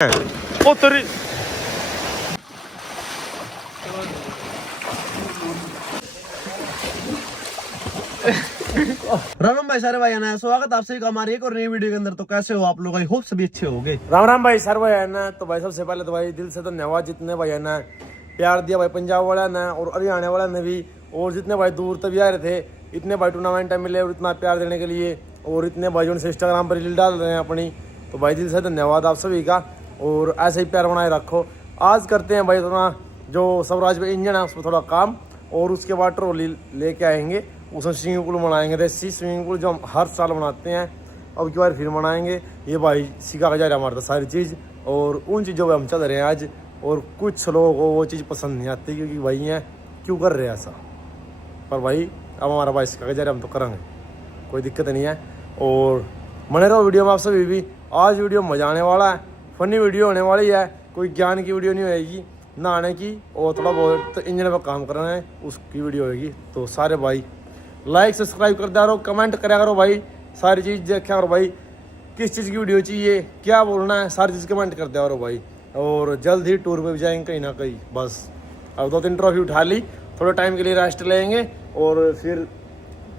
ओ तेरी राम भाई सारे भाई ना स्वागत आप सभी का हमारी एक और नई वीडियो के अंदर। तो कैसे हो आप लोग? आई होप सभी अच्छे होंगे। राम राम भाई सर भाई है ना। तो भाई सबसे पहले तो भाई दिल से धन्यवाद जितने भाई है ना प्यार दिया भाई पंजाब वाला ने और हरियाणा वाला ने भी, और जितने भाई दूर तभी आ रहे थे इतने भाई टूर्नामेंट मिले और इतना प्यार देने के लिए, और इतने भाई जो इंस्टाग्राम पर रील डाल रहे हैं अपनी। तो भाई दिल से धन्यवाद आप सभी का, और ऐसे ही प्यार बनाए रखो। आज करते हैं भाई थोड़ा जो स्वराज में इंजन है उसमें थोड़ा काम, और उसके बाद ट्रॉली लेके आएंगे, उसमें स्विमिंग पूल बनाएंगे। देसी स्विमिंग पूल जो हम हर साल बनाते हैं, अब की बार फिर बनाएंगे। ये भाई सिखा जा रहा है हमारे तो सारी चीज़, और उन चीज़ों पे हम चल रहे हैं आज। और कुछ लोगों को वो चीज़ पसंद नहीं आती क्योंकि भाई हैं क्यों कर रहे हैं ऐसा, पर भाई अब हमारा भाई सिखा जा रहा है, हम तो करेंगे, कोई दिक्कत नहीं है। और बने रहो वीडियो में आप सभी भी। आज वीडियो मजा आने वाला है, फनी वीडियो होने वाली है, कोई ज्ञान की वीडियो नहीं होएगी, नहाने की और थोड़ा बहुत इंजन पर काम करना है उसकी वीडियो होगी। तो सारे भाई लाइक सब्सक्राइब कर दिया करो, कमेंट करा करो भाई, सारी चीज़ देखा करो भाई, किस चीज़ की वीडियो चाहिए, क्या बोलना है, सारी चीज़ कमेंट कर दिया करो भाई। और जल्द ही टूर पे भी जाएंगे कहीं ना कहीं। बस अब 2-3 ट्रॉफी उठा ली, थोड़ा टाइम के लिए रेस्ट लेंगे और फिर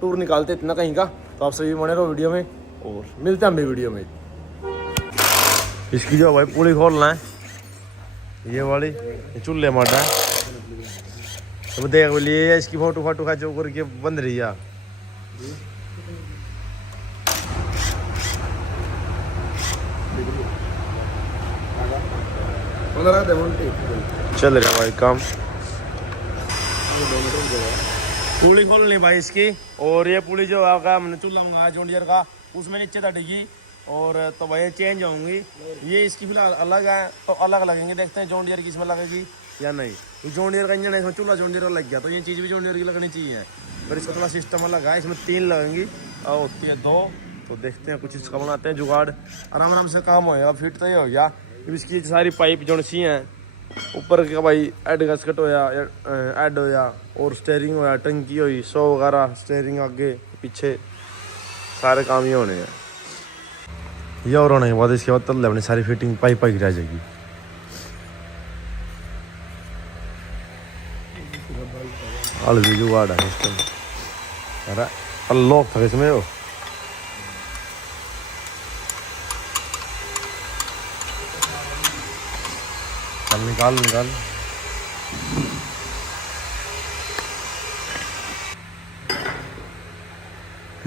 टूर निकालते इतना कहीं का। तो आप सभी बने रहो वीडियो में और मिलते हैं हमें वीडियो में। इसकी जो भाई पूरी खोलना है, ये वाली चूल्हे माटा है। तो देख लिए इसकी फोटो फाटो खा जो करके बंद रही है। चल रहा भाई काम, पुली खोलनी भाई इसकी। और ये पुली जो है हमने चूल्हा मंगाया जॉन डियर का, उसमें नीचे तटेगी और तो भाई चेंज होंगी। ये इसकी फिलहाल अलग है, तो अलग लगेंगे, देखते हैं जॉन डियर की इसमें लगेगी या नहीं। तो जॉन डियर का इंजन है, इसमें चूल्हा जॉन डियर का लग गया, तो ये चीज़ भी जॉन डियर की लगनी चाहिए। पर इसका थोड़ा सिस्टम अलग है, इसमें 3 लगेंगी और होती है 2। तो देखते हैं कुछ इसका बनाते हैं जुगाड़, आराम आराम से काम होएगा। फिट तो ये हो गया। इसकी सारी पाइप जो सी हैं ऊपर का भाई एड गसकट होया, एड होया, और स्टेयरिंग होया, टंकी हुई, 100 वगैरह, स्टेयरिंग आगे पीछे सारे काम ही होने हैं। ये और होने के बाद इसके बाद तल अपनी सारी फिटिंग पाइप पाइप रह जाएगी। अलग जुगाड़ है सिस्टम, अरे लॉक था इसमें वो। चल निकाल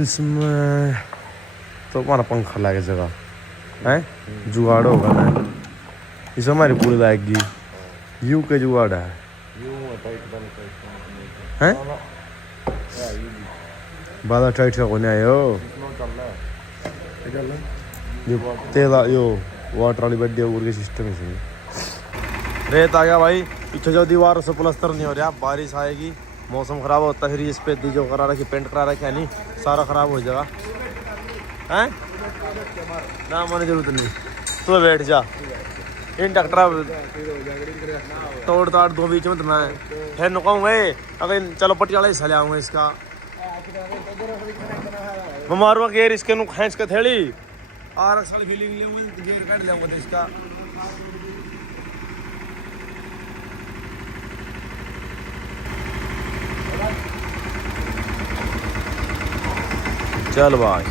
इसमें तो हमारा पंखा लागे जगह है, जुगाड़ होगा ना इसमें हमारी पूरी लाएगी। यू के जुगाड़ है बाला टाइट का कोने आयो तेला यो वाटर वाली बड्डी ऊपर के सिस्टम इसमें। रेत आ गया भाई, पीछे जो दीवार से प्लास्टर नहीं हो रहा, बारिश आएगी, मौसम खराब होता है, फिर इस पे जो करा रखी पेंट करा रखा है नहीं, सारा खराब हो जाएगा। हैं ना माने जरूरत नहीं, तो बैठ जा। इन डॉक्टर तोड़ ताड़ दो बीच में तो है, फिर नुकाऊंगे अगर चलो पटियाला हिस्सा ले आऊँगा इसका। मारूंगा गेर इसके नु खींच के थैली और साल फीलिंग ले गेर काट जाऊंगा तो इसका। चल भाई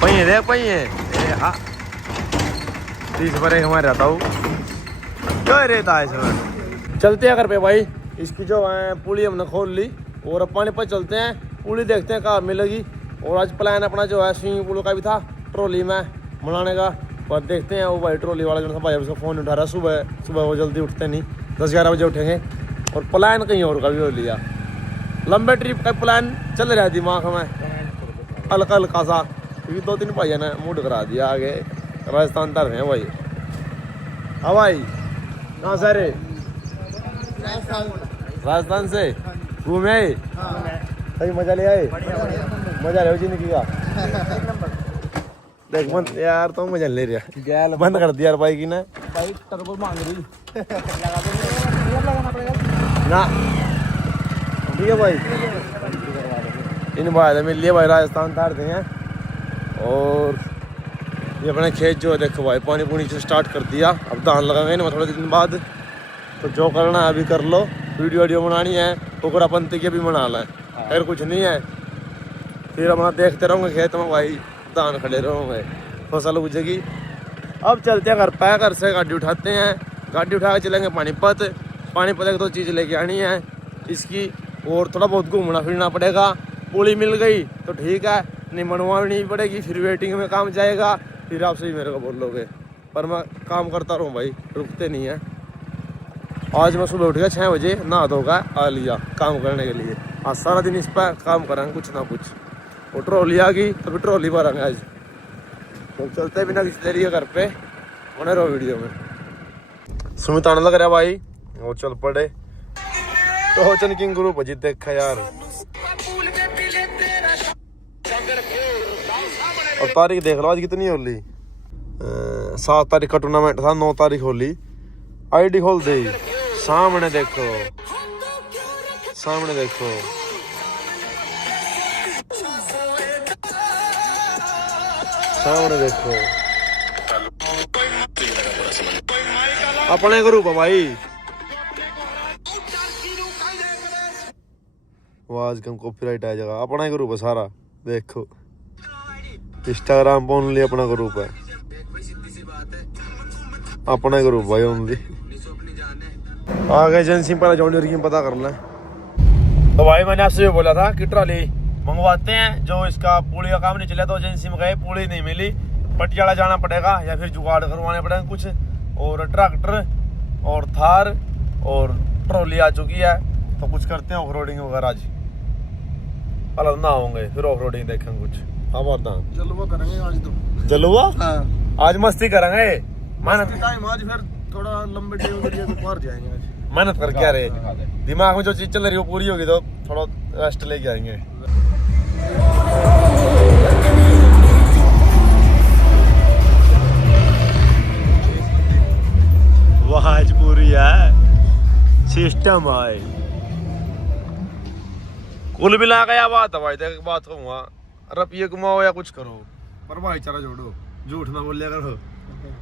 पहिए देख पहिए, हाँ 30 पर हमारे रहता हूँ क्या रहता है इसमें। चलते हैं घर पे भाई, इसकी जो है पुली हमने खोल ली और अब पानी पर चलते हैं, पुली देखते हैं कहाँ मिलेगी। और आज प्लान अपना जो है स्विमिंग पूल का भी था ट्रॉली में बनाने का, पर देखते हैं वो भाई ट्रॉली वाला जो था भाई उसका फ़ोन उठा रहा है। सुबह वो जल्दी उठते नहीं, 10-11 बजे उठेंगे। और प्लान कहीं और का भी हो लिया, लंबे ट्रिप का प्लान चल रहा है दिमाग में हल्का हल्का सा, क्योंकि 2-3 भाई ने मूड करा दिया आगे राजस्थान तर हैं भाई। हाँ भाई कहाँ से रे? राजस्थान से घूमे आए, सही मजा ले आए, मजा ले जिंदगी का। देख मन यार तो मजा ले रहा, बंद कर दिया यार बाइक ना, बाइक टर्बो मांग रही ना। ठीक है भाई, इन भाई मिल लिए भाई राजस्थान तार देंगे। और ये अपने खेत जो है देखो भाई पानी पूनी से स्टार्ट कर दिया। अब धान लगाएंगे ना थोड़े दिन बाद। तो जो करना है अभी कर लो। वीडियो बनानी है पोकरापंती की भी बना लें, अगर कुछ नहीं है फिर अपना देखते रहोगे खेत में भाई धान खड़े रहोगे, फसल उगेगी। अब चलते हैं घर पे, घर से गाड़ी उठाते हैं, गाड़ी उठा के चलेंगे पानीपत। पानीपत एक दो चीज़ लेके आनी है इसकी, और थोड़ा बहुत घूमना फिरना पड़ेगा। पुली मिल गई तो ठीक है, नहीं मनवानी नहीं पड़ेगी, फिर वेटिंग में काम जाएगा, फिर आपसे ही मेरे को बोलोगे। पर मैं काम करता रहूँ भाई, रुकते नहीं है। आज मैं सुबह उठ गया 6 बजे, नहा धोगा आ लिया काम करने के लिए। आज सारा दिन इस पर काम करेंगे कुछ ना कुछ। और ट्रॉली आ गई तो फिर ट्रॉली भरेंगे आज। तो चलते बिना किसी देरी के घर पे, बने रहो वीडियो में। सुमित आने लग रहा भाई और चल पड़े। तो चन किंग ग्रुप अजीत देखा यार। और तारीख देख लो आज कितनी होली। 7 तारीख का टूर्नामेंट था, 9 तारीख होली। आईडी खोल दे, सामने देखो, सामने देखो। सामने देखो अपने ग्रुप है भाई। वो आज कम कॉपीराइट आ जाएगा। अपना ही ग्रुप है सारा, देखो इंस्टाग्राम पर ओनली अपना ग्रुप है, अपना ग्रुप भाई ओनली। आगे एजेंसी पर जॉइनर की पता कर लें। तो भाई मैंने आपसे ये बोला था कि ट्रॉली मंगवाते हैं, जो इसका पुली का काम नहीं चला तो एजेंसी में गए, पुली नहीं मिली, पटियाला जाना पड़ेगा या फिर जुगाड़ करवाने पड़ेंगे कुछ। और ट्रैक्टर और थार और ट्रॉली आ चुकी है, तो कुछ करते हैं ऑफ रोडिंग वगैरह आज। अलग ना होंगे फिर ऑफ रोडिंग देखेंगे कुछ। हमारा दाम जलवा करेंगे आज तो। जलवा हाँ। आज मस्ती करेंगे, मेहनत टाइम आज फिर थोड़ा लंबे टाइम के लिए तो पार जाएंगे आज। मेहनत करके आ रहे, दिमाग में जो चीज चल रही है वो पूरी होगी तो थोड़ा रेस्ट लेके आएंगे। वाज पूरी है, सिस्टम है। कुल मिला गया बात है भाई। देख बात कहूँगा, रुपये कमाओ या कुछ करो पर भाईचारा जोड़ो, झूठ ना बोलिया करो।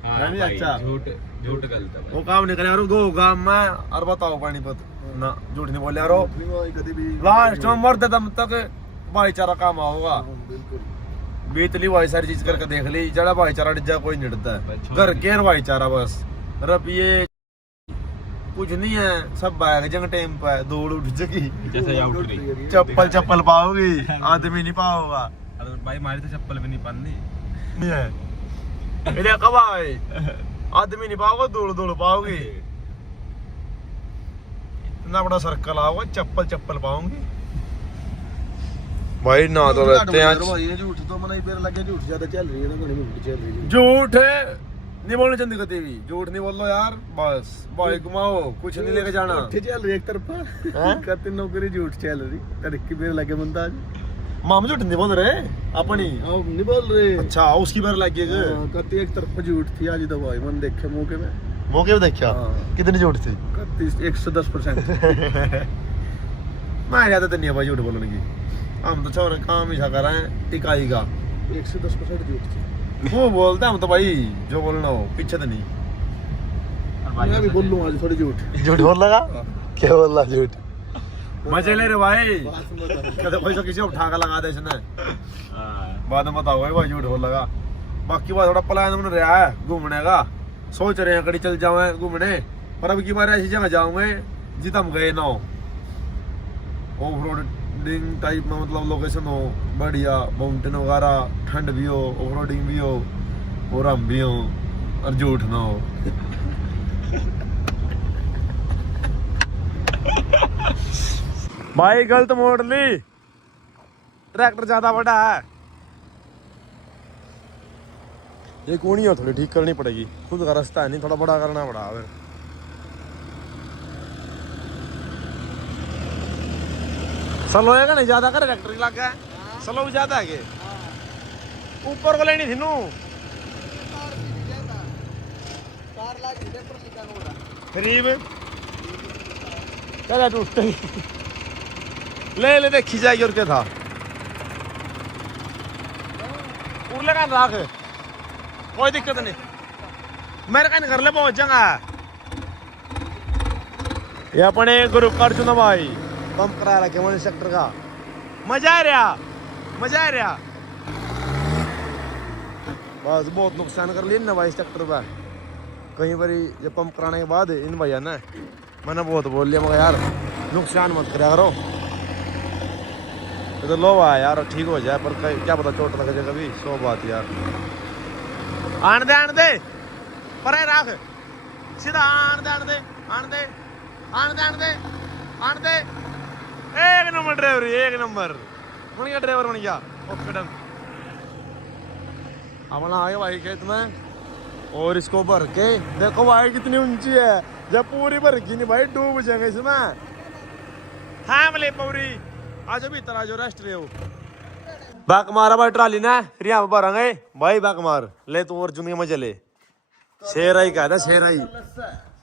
हाँ नहीं भाई, अच्छा झूठ गलत है। वो काम नहीं करे यारो, गो गांव में और बताओ पानीपत ना, झूठ नहीं बोले यारो। कभी भी लास्ट में मरते दम तक भाईचारा काम होगा। बिल्कुल बीतली भाई सारी चीज करके देख ली, जड़ा भाईचारा डिजा कोई नहीं डरता है। घर के भाईचारा बस, रुपये कुछ नहीं है, सब बैग जंग टाइम पे दौड़ उठ जगी, जैसे या उठ रही। चप्पल चप्पल पाओगी, आदमी नहीं पाओगा। अरे भाई हमारी तो चप्पल भी नहीं पहननी। नहीं है कब आए, आदमी नहीं पाओगे, दौड़ दौड़ पाओगे। इतना बड़ा सर्कल आओगे, चप्पल चप्पल पाओगे भाई। ना तो रहते हैं आज झूठ तो मना पैर लगे, झूठ ज्यादा चल रही है ना, घनी चल रही है। झूठ नहीं बोलने चंदी कभी भी, झूठ नहीं बोल लो यार। बस भाई घुमाओ, कुछ नहीं लेके जाना। चल रही एक तरफा करते नौकरी झूठ चल रही, तरक्की पैर लगे बंदा आज। माम झूठ नहीं बोल रहे अपनी, हम नहीं बोल रहे। अच्छा उसकी पैर लग गई करती एक तरफा झूठ थी आज तो भाई, मन देखे मौके में, मौके पे देखा कितनी झूठ थी। करती 110%। मैं ज्यादा तो नहीं है भाई झूठ बोलने की, हम तो छोरे काम ही कर रहे हैं टिकाई का। 110% झूठ थी। वो बोलते हम तो भाई जो बोलना हो, पीछे तो नहीं। मैं भी बोल लूँ आज थोड़ी झूठ। झूठ बोल लगा, क्या बोल रहा झूठ। मजे ले रहे भाई, कहते पैसा किसी को उठा कर लगा दे इसने, बाद में बताओ भाई झूठ बोल लगा। बाकी बात थोड़ा प्लान बन रहा है घूमने का, सोच रहे हैं कड़ी चल जाओ घूमने, पर अब की बार ऐसी जगह जाओगे जितना हम गए ना हो। ऑफ रोडिंग टाइप में, मतलब लोकेशन हो बढ़िया, माउंटेन वगैरह, ठंड भी हो, ऑफ रोडिंग भी हो और हम भी हो और झूठ ना हो। भाई गलत मोड़ ली, ट्रैक्टर ज्यादा बड़ा है। ये कोनी है, थोड़ी ठीक करनी पड़ेगी, खुद का रास्ता है नहीं, थोड़ा बड़ा करना पड़ा। फिर स्लो है नहीं ज्यादा करे, ट्रैक्टर लग गया स्लो भी ज्यादा है। ऊपर को लेनी थी नू, करीब क्या टूट ले देखी जाएगी। और क्या था उरले का राख कोई दिक्कत नहीं, मेरे कहीं घर ले पहुंच जाऊंगा। ये अपने ग्रुप कर चुना भाई, पंप करा रखे वन सेक्टर का। मजा आ रहा, मजा आ रहा। बस बहुत नुकसान कर लिया ना भाई सेक्टर पर। कहीं पर जब पंप कराने के बाद इन भैया ने मैंने बहुत बोल लिया, मगर यार नुकसान मत करा करो। तो लो भाई यार ठीक हो जाए, पर क्या पता चोट लग जाए कभी। सो बात यार। आन दे पर राख सीधा, आन दे एक नंबर ड्राइवर, एक नंबर बन गया, ड्राइवर बन गया। Okay done. अपना आगे भाई खेत में, और इसको भर के देखो भाई कितनी ऊंची है। जब पूरी भर की नहीं भाई डूब जाएंगे इसमें। हाँ मले पूरी आज भी तरह जो रेस्ट ले बाक मारा भाई ट्राली ने, फिर यहाँ भरेंगे भाई बाक मार ले तू और जिंदगी में चले। शेर आई कहता, शेर आई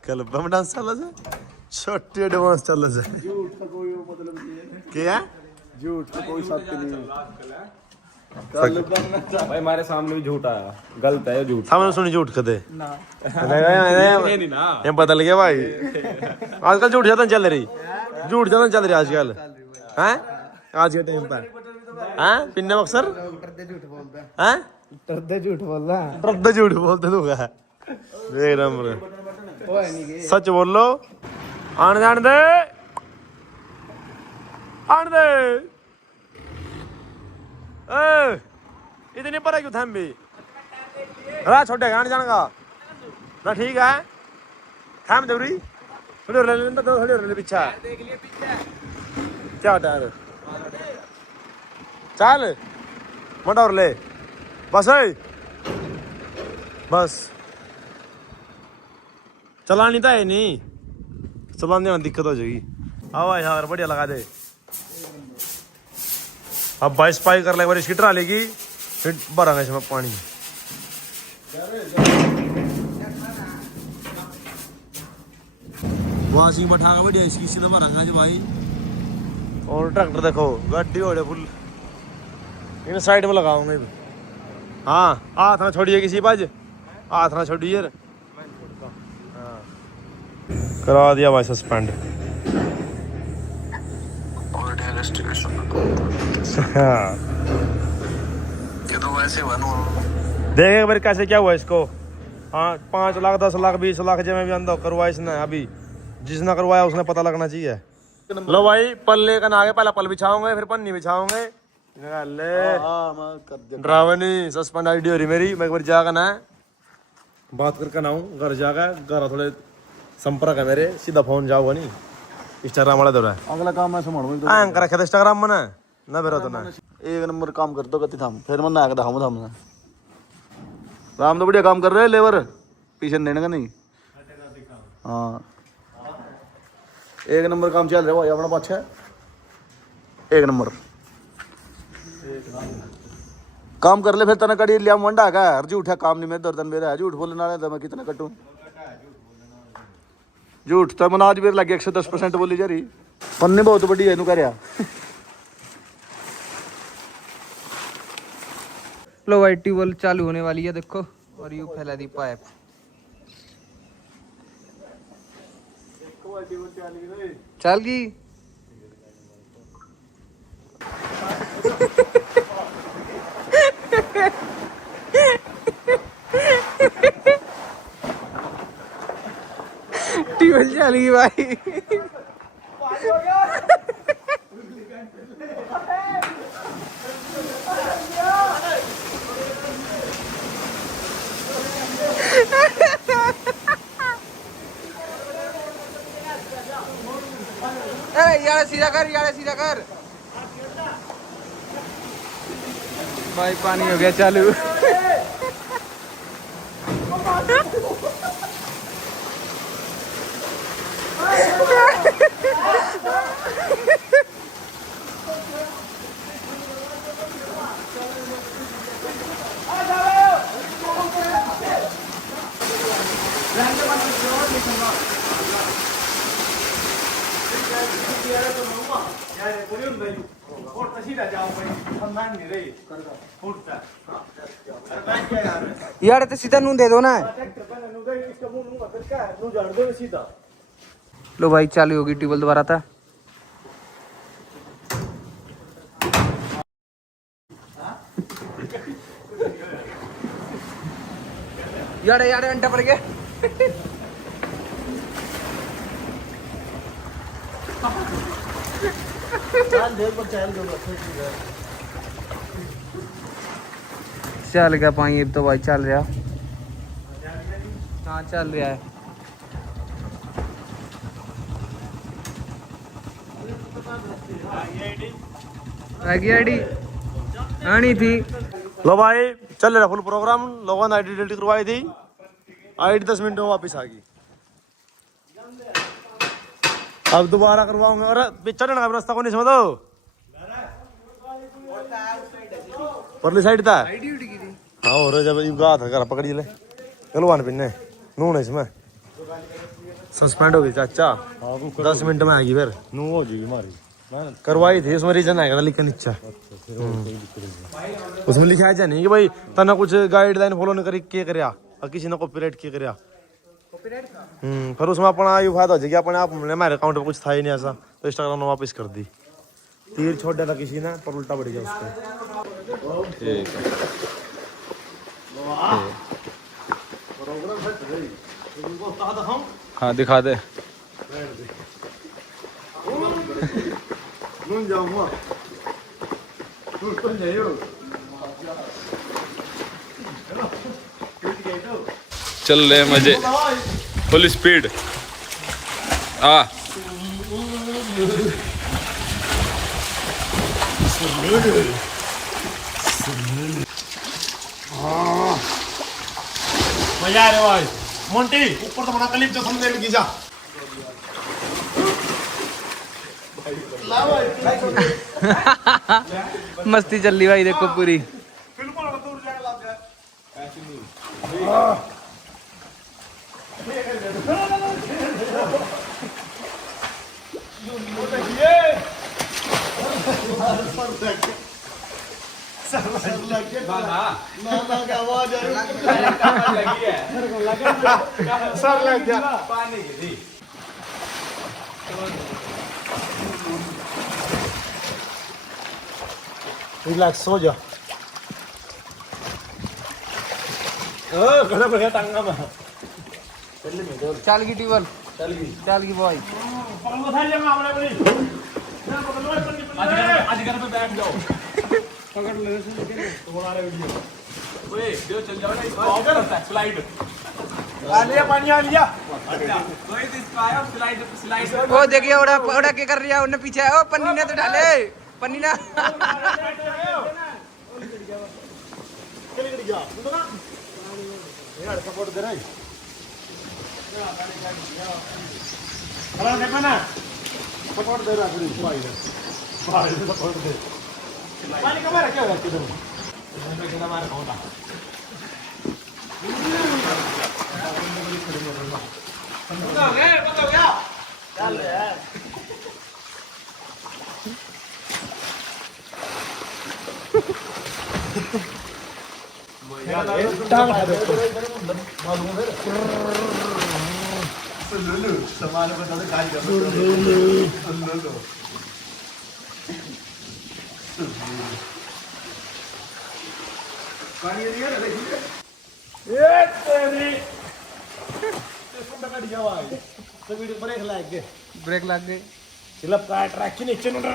कल बम डांस चल से छोटे एडवांस चल से। झूठ का कोई मतलब नहीं है, क्या झूठ का कोई सत्य नहीं है। भाई हमारे सामने भी झूठ आया, गलत है झूठ। हमने सुनी झूठ कदे ना ये बदल गया भाई। आजकल झूठ ज्यादा चल रही, झूठ ज्यादा चल रही आजकल हैं, आज के टाइम पर हैं। पिन्ने अक्सर हैं, डरते झूठ बोल रहा है। डरते झूठ बोलते लोग हैं। एक नंबर सच बोल लो। आने जान दे, आने दे। इतनी पर क्यों थम भी रा छोटे आने जाने का ना, ठीक है थम दे रही थोड़ी ले लेना, तो थोड़ी ले पीछा देख लिए पीछे क्या टायर चल मत और ले बस है बस। चलानी था है नहीं, चलाने में दिक्कत हो जाएगी। हाँ भाई यार बढ़िया लगा दे। अब 22 पाई कर ले, इसकी ट्रा लेगी फिर भरांगे इसमें पानी। वाशिंग बैठा का बढ़िया इसकी सीधा भरांगा जो भाई। और ट्रैक्टर देखो गड्डी हो रही फुल, इन साइड में लगाऊंगे। हाँ हाथ ना छोड़िए किसी बाज, हाथ ना छोड़िए। हाँ करा दिया भाई सस्पेंड। देखें एक बार कैसे क्या हुआ इसको। हाँ 5 लाख 10 लाख 20 लाख जब भी अंदर करवाया इसने, अभी जिसने करवाया उसने पता लगना चाहिए। लो भाई पल्ले का आगे पहला पल बिछाओगे फिर पन्नी बिछाओगे। ड्रावनी सस्पेंड आईडी हो रही मेरी, मैं एक बार जाकर ना बात करके ना हूँ घर जाकर। घर थोड़े संपर्क है मेरे, सीधा फोन जाओगा नहीं इंस्टाग्राम वाला दौरा है। अगला काम मैं संभालूं तो हाँ कर रखे इंस्टाग्राम में ना बेरो तो ना एक नंबर काम कर दो कति थाम, फिर मैं ना दिखाऊं थाम राम तो बढ़िया काम कर रहे हैं लेबर, पीछे देने का नहीं। हाँ एक नंबर काम चल रहा है भाई अपना पाछा, एक नंबर काम कर ले। फिर तना कड़ी लिया मंडा का झूठा काम नहीं, मैं दर्दन मेरा है झूठ बोलने वाले, तो मैं कितना कटूं झूठ। तो मैं आज भी लगे 110% बोली जा रही, पन्नी बहुत बड़ी है कह रहा। लो भाई ट्यूबवेल चालू होने वाली है देखो, और यू फैला दी पाइप। चल गई ट्यूबवेल चल गई भाई। यार सीधा कर, यार सीधा कर भाई। पानी हो गया चालू। फुटता सीधा जाओ भाई सम्मान नहीं रही फुटता अरे बैठ गया यार यार तो सीधा नून दे दो ना। ट्रैक्टर पे नू गई इसका मुंह मुंह कर क्या नू झाड़ दो सीधा लो भाई चालू होगी ट्यूबवेल दोबारा था। यार यार अंडा पड़ गया। चल गया पानी अब तो भाई चल रहा। हाँ चल रहा है। आ गई आईडी आनी थी। लो भाई चल रहा फुल प्रोग्राम लोगों ने आईडी डिलीट करवाई थी आईडी 10 मिनट में वापस आ गई अब दोबारा करवाऊंगा और चढ़ने का रास्ता को नहीं समझो परली साइड था हाँ हो रहा जब गा था घर पकड़ी ले चलो वन पिन्ने नून इसमें सस्पेंड हो गई चाचा 10 मिनट में आएगी फिर नू हो जाएगी हमारी करवाई थी उसमें रीजन आएगा लिखा नीचे उसमें लिखा है नहीं कि भाई तना कुछ गाइडलाइन फॉलो नहीं करी के करया और किसी ने कॉपीराइट के करया फिर उसमें अपना ये फायदा हो जाएगा अपने आप हमारे अकाउंट में कुछ था ही नहीं ऐसा तो इंस्टाग्राम ने वापस कर दी तीर छोड़ दिया था किसी ने पर उल्टा बढ़ गया उसको ठीक है हाँ दिखा दे चल रहे मजे फुल स्पीड आ मजा आ रहा है भाई मोंटी ऊपर तो बना क्लिप जो समझने लगी जा मस्ती चल रही भाई देखो पूरी। सर लग गया पानी की थी रिलैक्स हो जा बढ़िया टांगा में चल गई ट्यूबवेल चल गई भाई। आज घर पे बैठ जाओ पकड़ ले तुम्हारा वीडियो ओए देव चल जाओ ना स्लाइड आ लिया पानी आ लिया कोई इसको आया स्लाइड स्लाइड वो देखिए ओड़ा ओड़ा क्या कर रहा है उन्हें पीछे ओ पन्नी ने तो डाले पन्नी ना यार सपोर्ट दे रहा है देखो ना सपोर्ट दे रहा है भाई सपोर्ट दे पानी कब रखा हुआ है किधर मैं किधर मार खाऊंगा बंद हो गया चल यार सामान बता दे काज कर पानी नहीं है देखिए ये तेरी सुंदर बढ़िया भाई तो वीडियो ब्रेक लग गए क्लब का ट्रैक्शन नीचे भैया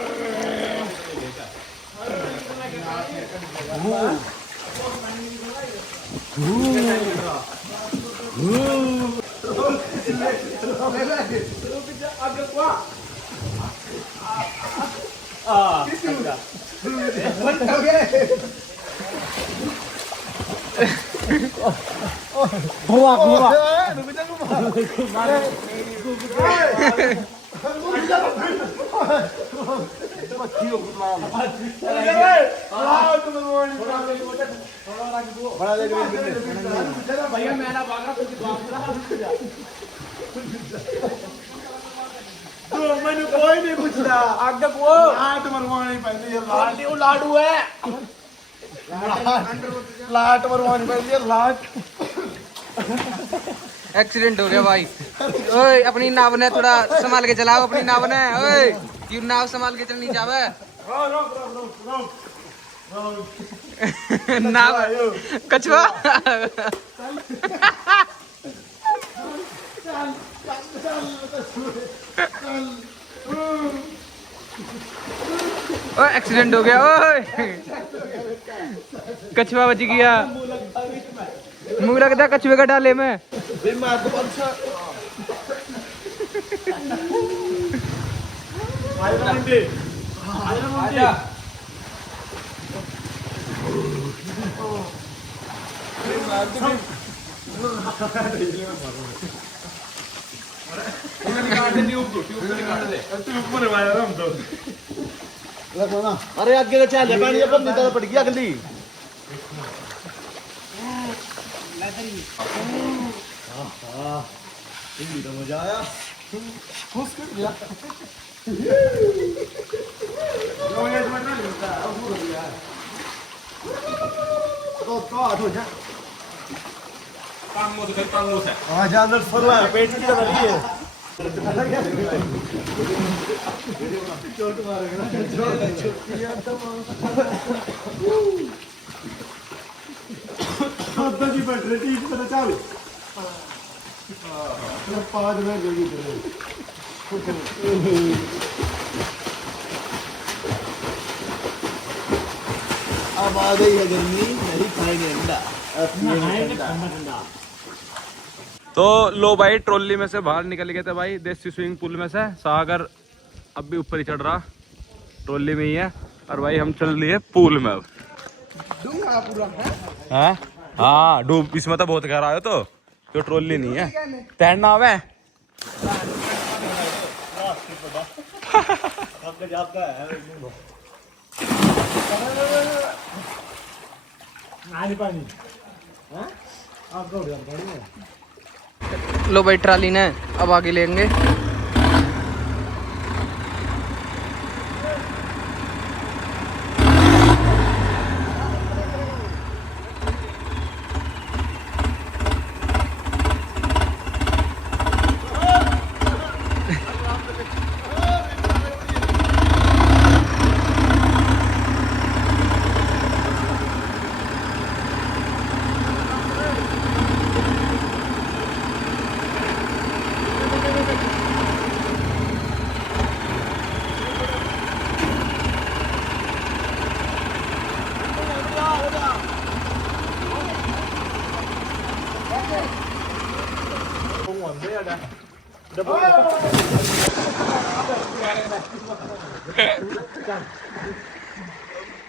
तो मैंने कोई नहीं पूछता आगे को लाट मरवानी पहली है लाट वो लाडू है लाट मरवानी पहली है लाट एक्सीडेंट हो गया भाई। ओए अपनी नाव ने थोड़ा संभाल के चलाओ, अपनी नाव ने। ओए क्यों नाव संभाल के चलनी जावे। नाव कछुआ ओए एक्सीडेंट हो गया। ओए कछुआ बच गया। मुंह लगता कछुए का डाले में। अरे आगे का चल पानी अपन नहीं तो पड़ गया अगली तो मजा आया जानवर फरवा पेट की तरह है चोट मारेगा की बैटरी ठीक पता चल पाँच में गई अब आ गई है गर्मी नहीं खाएंगे अंडा तो लो भाई ट्रॉली में से बाहर निकल गए थे भाई देसी स्विमिंग पूल में से। सागर अब भी ऊपर ही चढ़ रहा, ट्रॉली में ही है। और भाई हम चल लिए पूल में अब। है हाँ डूब इसमें तो बहुत गहरा है तो ट्रॉली नहीं है तैरना आवे। पानी लो भाई ट्राली ने अब आगे लेंगे।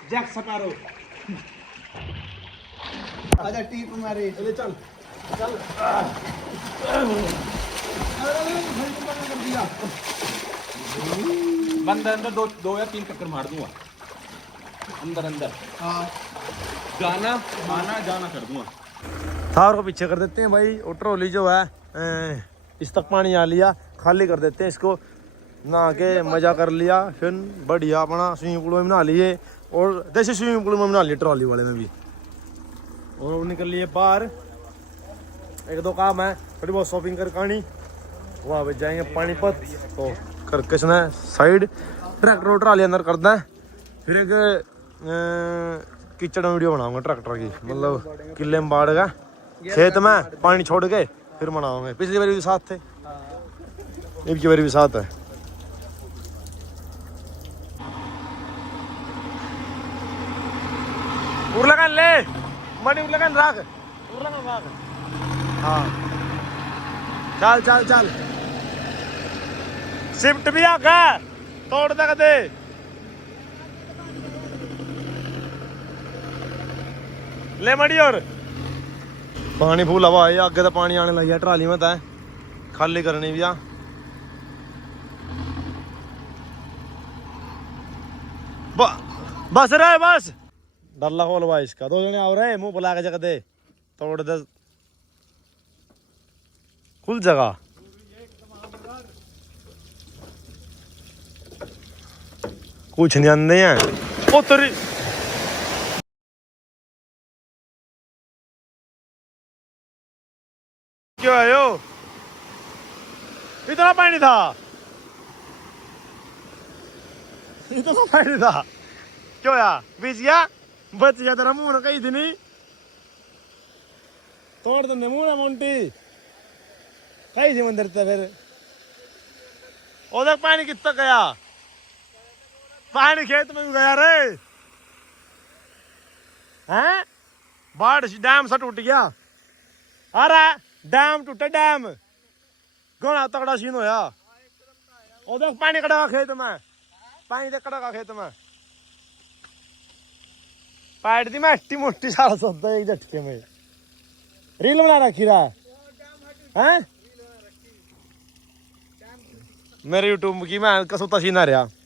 जैक सपारो आजा टीप मारे चले चल चल अंदर अंदर दो या तीन चक्कर मार दूंगा अंदर अंदर। जाना आना जाना कर दूंगा। थार को पीछे कर देते हैं भाई और ट्रॉली जो है इस तक पानी आ लिया खाली कर देते हैं इसको नहा के मजा कर लिया फिर बढ़िया अपना स्विमिंग पूल में नहा लिए और देसी स्विमिंग पूल में नहा लिए ट्रॉली वाले में भी और निकल लिए बाहर। एक दो काम है थोड़ी बहुत शॉपिंग कर कानी वहाँ बच जाएंगे पानीपत तो करके सुना साइड ट्रैक्टर ट्राली अंदर कर दें फिर एक किचड़ वीडियो बनाऊंगा ट्रैक्टर की मतलब किले में बाढ़ का खेत में पानी छोड़ के फिर बनाओगे। पिछली बार भी साथ थे इनकी बार भी साथ है। उर्लगन ले मनी उर्लगन राख उर्लगन राख हाँ चल चल चल शिफ्ट भी आगा तोड़ दे कदे ले मड़ी और पानी फूल हवा है आगे तो पानी आने लगी है ट्राली में तय खाली करनी भी आ बस रहे बस डल्ला खोल भाई इसका दो जने आ रहे मुंह बुला के जगह दे तोड़ दे खुल जगह कुछ नहीं आंदे हैं ओ तेरी क्यों आयो इतना पानी था इतना पानी था क्यों यार बीच गया बच गया तेरा मुंह ना कहीं थी नहीं तोड़ दे मुंह ना मोंटी कहीं थी मंदिर था फिर उधर पानी कितना गया पानी खेत में भी गया रे हैं बाढ़ डैम सा टूट गया अरे डैम टूटा डैम घना तगड़ा सीन होया उधर पानी कड़ा खेत में पानी दे कड़ा खेत में पैट दी मैं अट्टी मोटी सारा सौदा एक झटके में रील बना रखी रहा हैं मेरे यूट्यूब की मैं कसौता सीन आ रहा